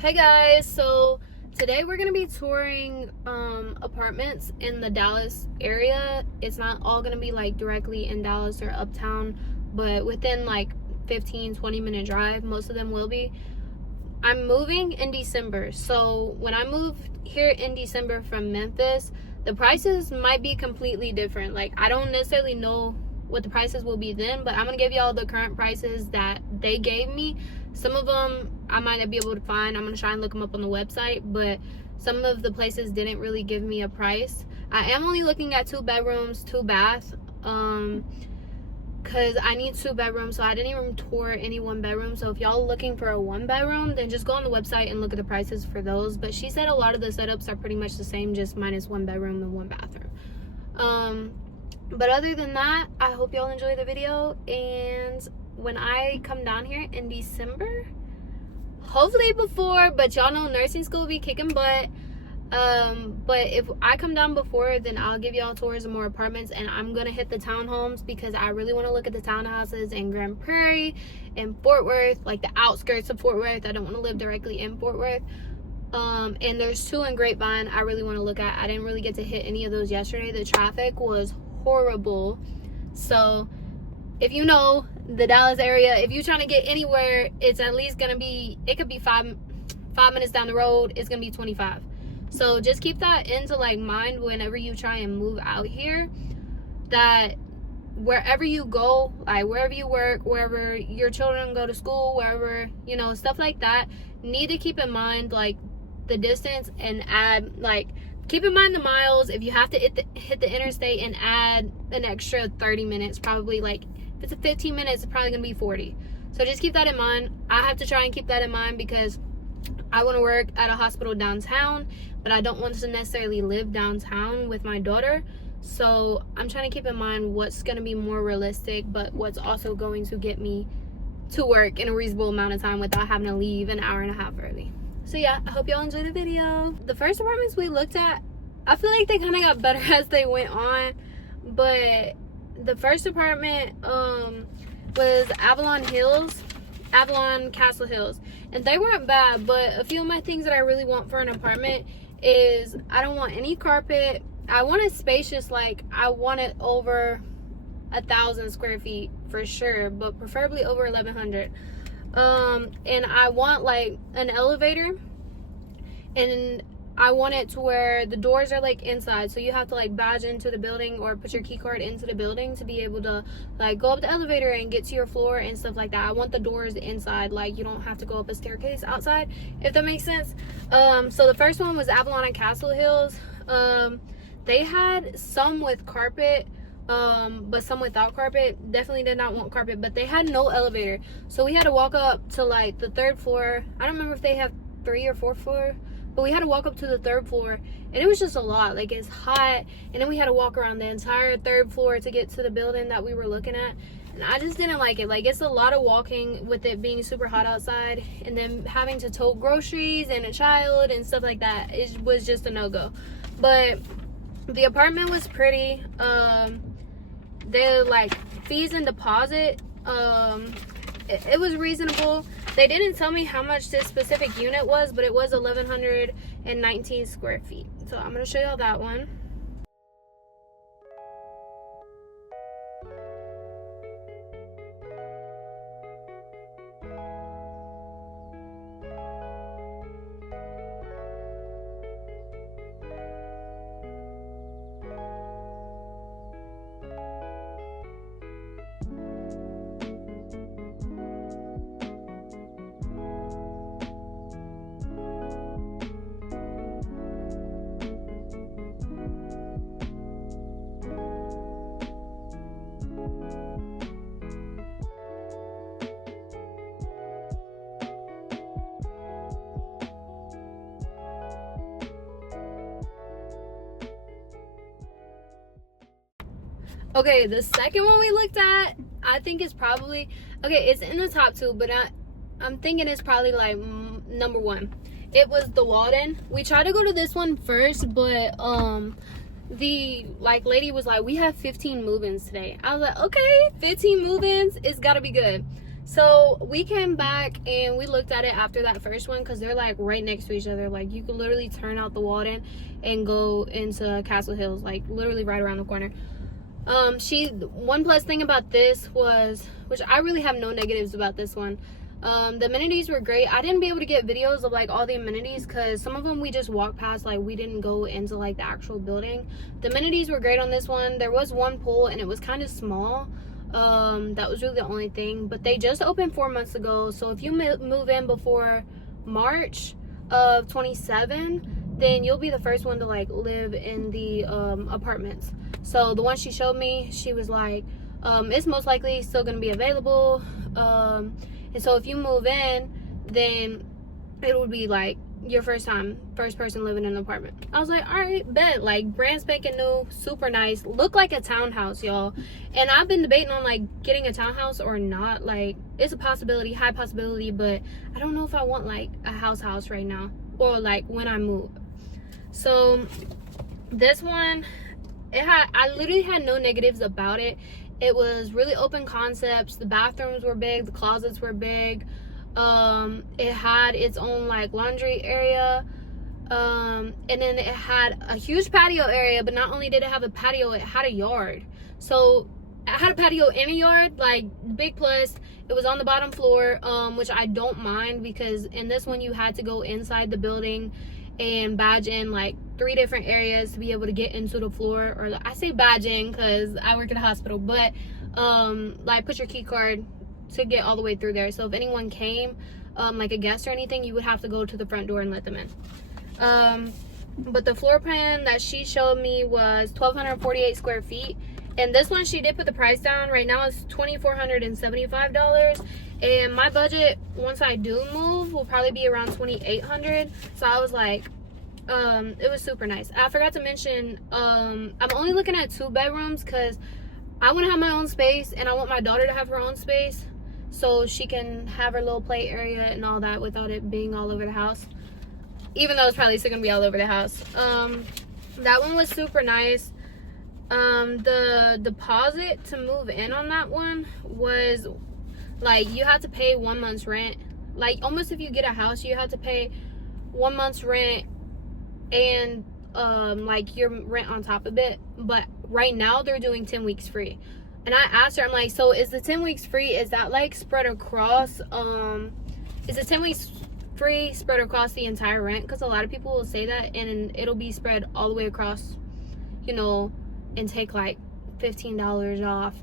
Hey guys, so today we're gonna be touring apartments in the Dallas area. It's not all gonna be like directly in Dallas or uptown, but within like 15-20 minute drive, most of them will be. I'm moving in December, so when I move here in December from Memphis, the prices might be completely different. Like, I don't necessarily know what the prices will be then, but I'm gonna give y'all the current prices that they gave me. Some of them I might not be able to find. I'm gonna try and look them up on the website, but some of the places didn't really give me a price. I am only looking at 2 bedrooms, 2 bath, because I need 2 bedrooms, so I didn't even tour any 1 bedroom. So if y'all looking for a 1 bedroom, then just go on the website and look at the prices for those. But she said a lot of the setups are pretty much the same, just minus 1 bedroom and 1 bathroom. But other than that, I hope y'all enjoy the video, and when I come down here in December, hopefully before, but y'all know nursing school be kicking butt. But if I come down before, then I'll give y'all tours of more apartments, and I'm gonna hit the townhomes because I really want to look at the townhouses in Grand Prairie and Fort Worth, like the outskirts of Fort Worth. I don't want to live directly in Fort Worth. And there's 2 in Grapevine I really want to look at. I didn't really get to hit any of those yesterday. The traffic was horrible. So if you know the Dallas area, if you're trying to get anywhere, it's at least gonna be, it could be five minutes down the road, it's gonna be 25. So just keep that into like mind whenever you try and move out here, that wherever you go, like wherever you work, wherever your children go to school, wherever, you know, stuff like that, need to keep in mind like the distance, and add, like, keep in mind the miles. If you have to hit the interstate, and add an extra 30 minutes, probably, like if it's a 15 minutes, it's probably gonna be 40. So just keep that in mind. I have to try and keep that in mind because I want to work at a hospital downtown, but I don't want to necessarily live downtown with my daughter. So I'm trying to keep in mind what's going to be more realistic, but what's also going to get me to work in a reasonable amount of time without having to leave an hour and a half early. So yeah, I hope y'all enjoyed the video. The first apartments we looked at, I feel like they kind of got better as they went on, but the first apartment was Avalon Castle Hills, and they weren't bad. But a few of my things that I really want for an apartment is, I don't want any carpet. I want it spacious, like I want it over 1,000 square feet for sure, but preferably over 1,100. And I want like an elevator, and I want it to where the doors are like inside, so you have to like badge into the building or put your key card into the building to be able to like go up the elevator and get to your floor and stuff like that. I want the doors inside, like you don't have to go up a staircase outside, if that makes sense. So the first one was Avalon and Castle Hills. They had some with carpet, but some without carpet. Definitely did not want carpet, but they had no elevator, so we had to walk up to like the 3rd floor. I don't remember if they have 3 or 4th floor, but we had to walk up to the 3rd floor, and it was just a lot. Like, it's hot, and then we had to walk around the entire 3rd floor to get to the building that we were looking at, and I just didn't like it. Like, it's a lot of walking with it being super hot outside, and then having to tote groceries and a child and stuff like that. It was just a no-go. But the apartment was pretty. The like fees and deposit, it was reasonable. They didn't tell me how much this specific unit was, but it was 1,119 square feet. So I'm gonna show y'all that one. Okay, the second one we looked at, I think is probably, okay, it's in the top 2, but I'm thinking it's probably like number 1. It was the Walden. We tried to go to this one first, but the lady was like, we have 15 move-ins today. I was like, okay, 15 move-ins, it's gotta be good. So we came back and we looked at it after that first one because they're like right next to each other. Like you could literally turn out the Walden and go into Castle Hills, like literally right around the corner. One plus thing about this was, which I really have no negatives about this one. The amenities were great. I didn't be able to get videos of like all the amenities because some of them we just walked past, like we didn't go into like the actual building. The amenities were great on this one. There was one pool and it was kind of small. That was really the only thing, but they just opened 4 months ago. So if you move in before March of 27, then you'll be the first one to like live in the apartments. So the one she showed me, she was like, it's most likely still gonna be available. And so if you move in, then it would be like your first person living in an apartment. I was like, all right, bet. Like brand spanking new, super nice, look like a townhouse, y'all. And I've been debating on like getting a townhouse or not. Like it's a possibility, high possibility, but I don't know if I want like a house right now or like when I move. So this one, I literally had no negatives about it. It was really open concepts. The bathrooms were big, the closets were big. It had its own like laundry area, and then it had a huge patio area. But not only did it have a patio, it had a yard. So I had a patio and a yard, like big plus. It was on the bottom floor, which I don't mind because in this one you had to go inside the building and badge in like 3 different areas to be able to get into the floor. Or I say badge in because I work at a hospital, but like put your key card to get all the way through there. So if anyone came, like a guest or anything, you would have to go to the front door and let them in. But the floor plan that she showed me was 1,248 square feet. And this one, she did put the price down. Right now it's $2,475. And my budget, once I do move, will probably be around $2,800. So I was like, it was super nice. I forgot to mention, I'm only looking at 2 bedrooms because I want to have my own space and I want my daughter to have her own space so she can have her little play area and all that without it being all over the house. Even though it's probably still gonna be all over the house. That one was super nice. The deposit to move in on that one was like you had to pay 1 month's rent. Like almost if you get a house, you have to pay 1 month's rent and like your rent on top of it. But right now they're doing 10 weeks free. And I asked her, I'm like, so is the 10 weeks free, is that like spread across, is the 10 weeks free spread across the entire rent? Because a lot of people will say that and it'll be spread all the way across, you know, and take like $15 off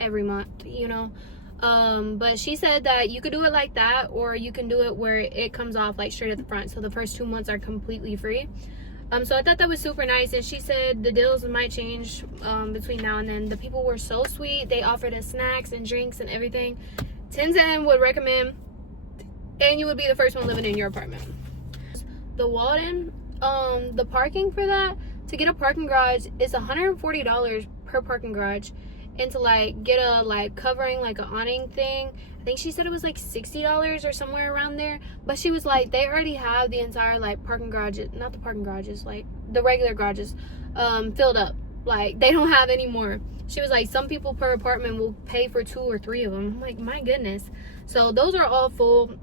every month, you know. But she said that you could do it like that, or you can do it where it comes off like straight at the front, so the first 2 months are completely free. So I thought that was super nice. And she said the deals might change between now and then. The people were so sweet. They offered us snacks and drinks and everything. 10/10 would recommend, and you would be the first one living in your apartment. The Walden, the parking for that, to get a parking garage is $140 per parking garage. And to like get a like covering, like an awning thing, I think she said it was like $60 or somewhere around there. But she was like, they already have the entire like parking garages, not the parking garages, like the regular garages, filled up. Like they don't have any more. She was like, some people per apartment will pay for 2 or 3 of them. I'm like, my goodness. So those are all full.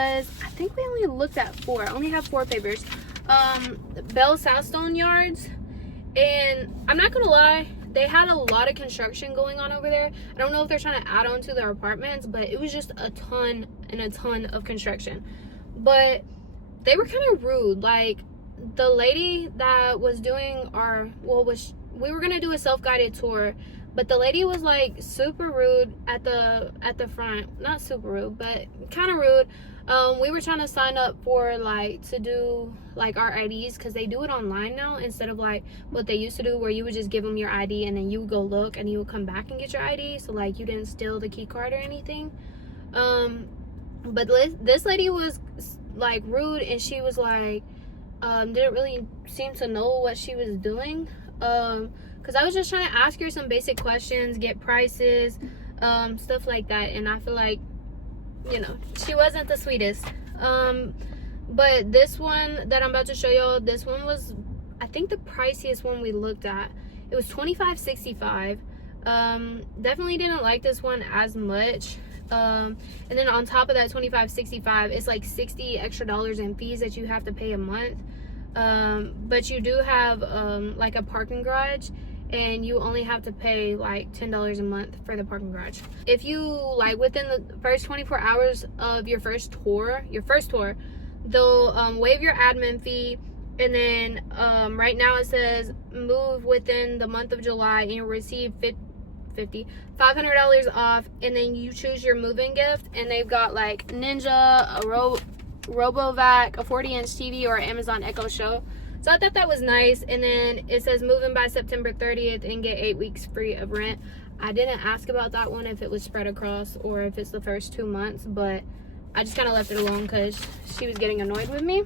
I think we only looked at 4. I only have 4 papers. Bell Southstone Yards, and I'm not gonna lie, they had a lot of construction going on over there. I don't know if they're trying to add on to their apartments, but it was just a ton and a ton of construction. But they were kind of rude. Like, the lady that was doing we were gonna do a self-guided tour, but the lady was like super rude at the front. Not super rude, but kind of rude. We were trying to sign up for like to do like our IDs, because they do it online now instead of like what they used to do, where you would just give them your ID and then you would go look and you would come back and get your ID, so like you didn't steal the key card or anything. But this lady was like rude, and she was like didn't really seem to know what she was doing, because I was just trying to ask her some basic questions, get prices, stuff like that, and I feel like, you know, she wasn't the sweetest. But this one that I'm about to show y'all, this one was, I think, the priciest one we looked at. It was $25.65. Definitely didn't like this one as much. And then on top of that $25.65, it's like $60 extra in fees that you have to pay a month. But you do have like a parking garage, and you only have to pay like $10 a month for the parking garage. If you like within the first 24 hours of your first tour, they'll waive your admin fee. And then right now it says move within the month of July and you'll receive $500 off, and then you choose your move-in gift, and they've got like Ninja, a RoboVac, a 40-inch TV, or Amazon Echo Show. So I thought that was nice. And then it says move in by September 30th and get 8 weeks free of rent. I didn't ask about that one, if it was spread across or if it's the first 2 months, but I just kind of left it alone because she was getting annoyed with me.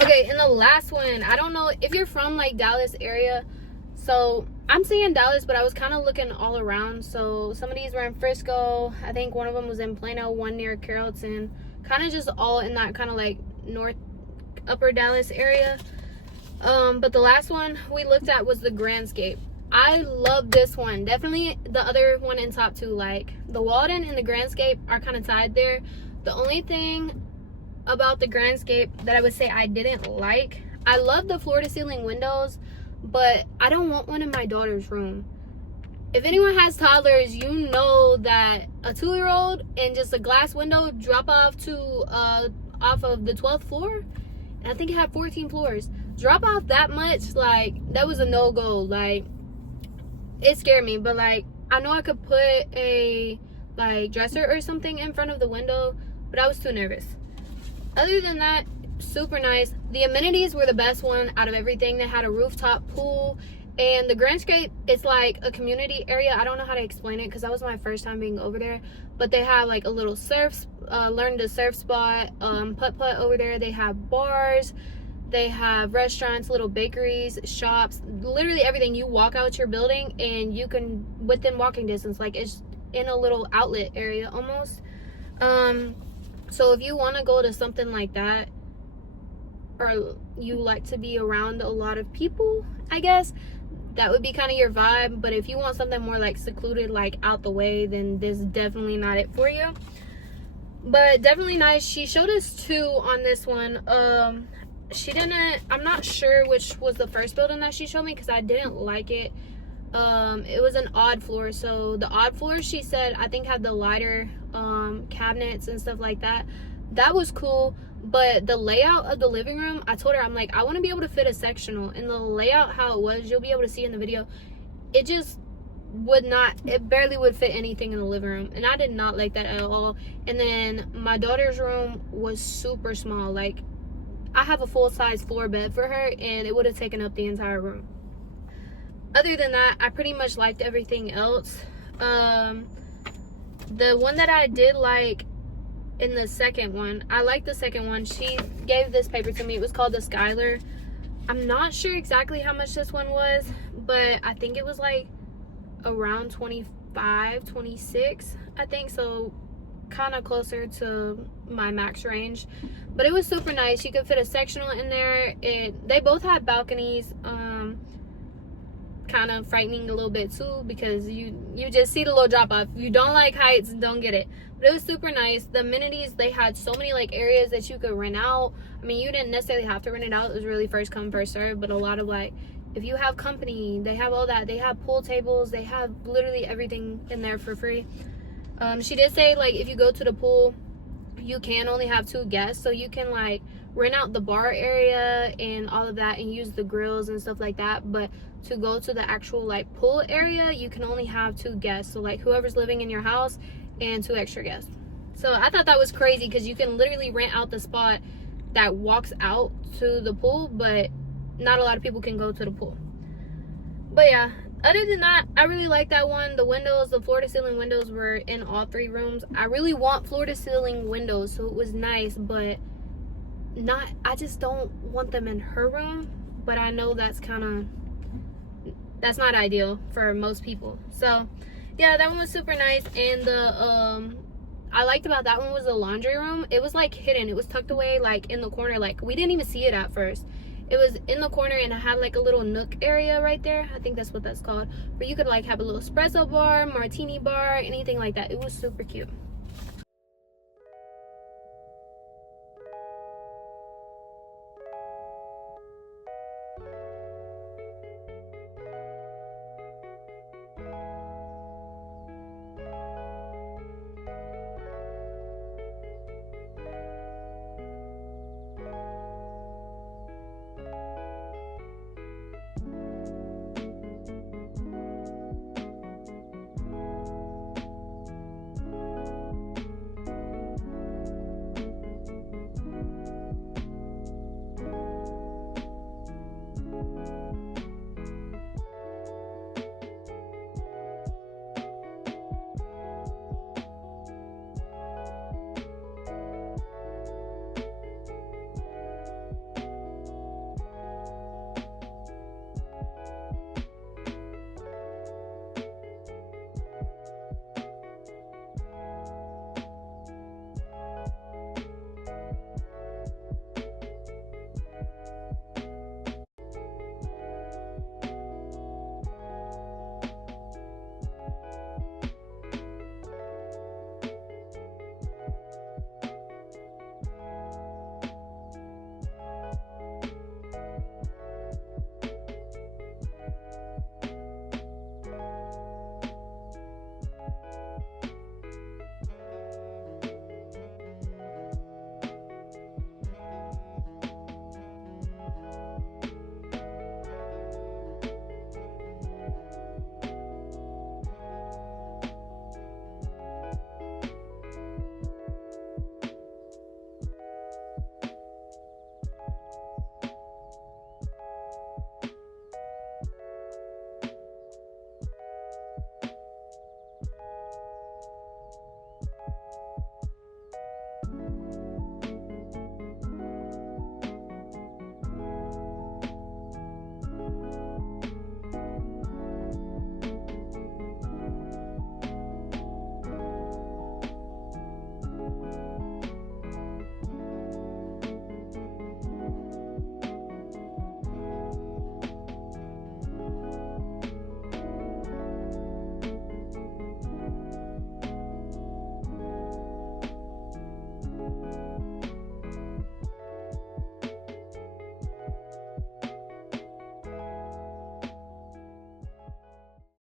Okay, and the last one, I don't know if you're from like Dallas area. So I'm saying Dallas, but I was kind of looking all around. So some of these were in Frisco. I think one of them was in Plano, one near Carrollton. Kind of just all in that kind of like north upper Dallas area. But the last one we looked at was the Grandscape. I love this one. Definitely the other one in top 2. Like the Walden and the Grandscape are kind of tied there. The only thing about the Grandscape that I would say I didn't like, I love the floor to ceiling windows, but I don't want one in my daughter's room. If anyone has toddlers, you know that a 2-year-old and just a glass window drop off to off of the 12th floor, and I think it had 14 floors, drop off that much, like that was a no-go. Like it scared me. But like I know I could put a like dresser or something in front of the window, but I was too nervous. Other than that, super nice. The amenities were the best one out of everything. They had a rooftop pool, and the Grandscape, it's like a community area. I don't know how to explain it because that was my first time being over there, but they have like a little learn to surf spot, putt-putt over there. They have bars, they have restaurants, little bakeries, shops, literally everything. You walk out your building and you can, within walking distance, like it's in a little outlet area almost. So if you want to go to something like that, or you like to be around a lot of people, I guess, that would be kind of your vibe. But if you want something more like secluded, like out the way, then this is definitely not it for you. But definitely nice. She showed us 2 on this one. I'm not sure which was the first building that she showed me because I didn't like it. It was an odd floor. So the odd floor, she said, I think had the lighter cabinets and stuff like that. That was cool. But the layout of the living room, I told her, I'm like, I want to be able to fit a sectional. And the layout, how it was, you'll be able to see in the video, it just would not, it barely would fit anything in the living room. And I did not like that at all. And then my daughter's room was super small. Like, I have a full-size 4-bed for her, and it would have taken up the entire room. Other than that, I pretty much liked everything else. The one that I did like in the second one, I liked the second one. She gave this paper to me. It was called the Skylar. I'm not sure exactly how much this one was, but I think it was like around 25, 26, I think. So kind of closer to my max range. But it was super nice. You could fit a sectional in there. They both had balconies. Kind of frightening a little bit too, because you just see the little drop off. If you don't like heights, don't get it. But it was super nice. The amenities, they had so many like areas that you could rent out. I mean, you didn't necessarily have to rent it out. It was really first come first serve. But a lot of like, if you have company, they have all that. They have pool tables. They have literally everything in there for free. She did say like, if you go to the pool, you can only have 2 guests, so you can like rent out the bar area and all of that and use the grills and stuff like that. But to go to the actual like pool area, you can only have 2 guests, so like whoever's living in your house and 2 extra guests. So I thought that was crazy, because you can literally rent out the spot that walks out to the pool, but not a lot of people can go to the pool. But yeah, other than that, I really like that one. The windows, the floor to ceiling windows were in all 3 rooms. I really want floor to ceiling windows, so it was nice, but I just don't want them in her room. But I know that's not ideal for most people. So yeah, that one was super nice. And the I liked about that one was the laundry room. It was like hidden. It was tucked away like in the corner. Like we didn't even see it at first. It was in the corner, and it had like a little nook area right there. I think that's what that's called, where you could like have a little espresso bar, martini bar, anything like that. It was super cute.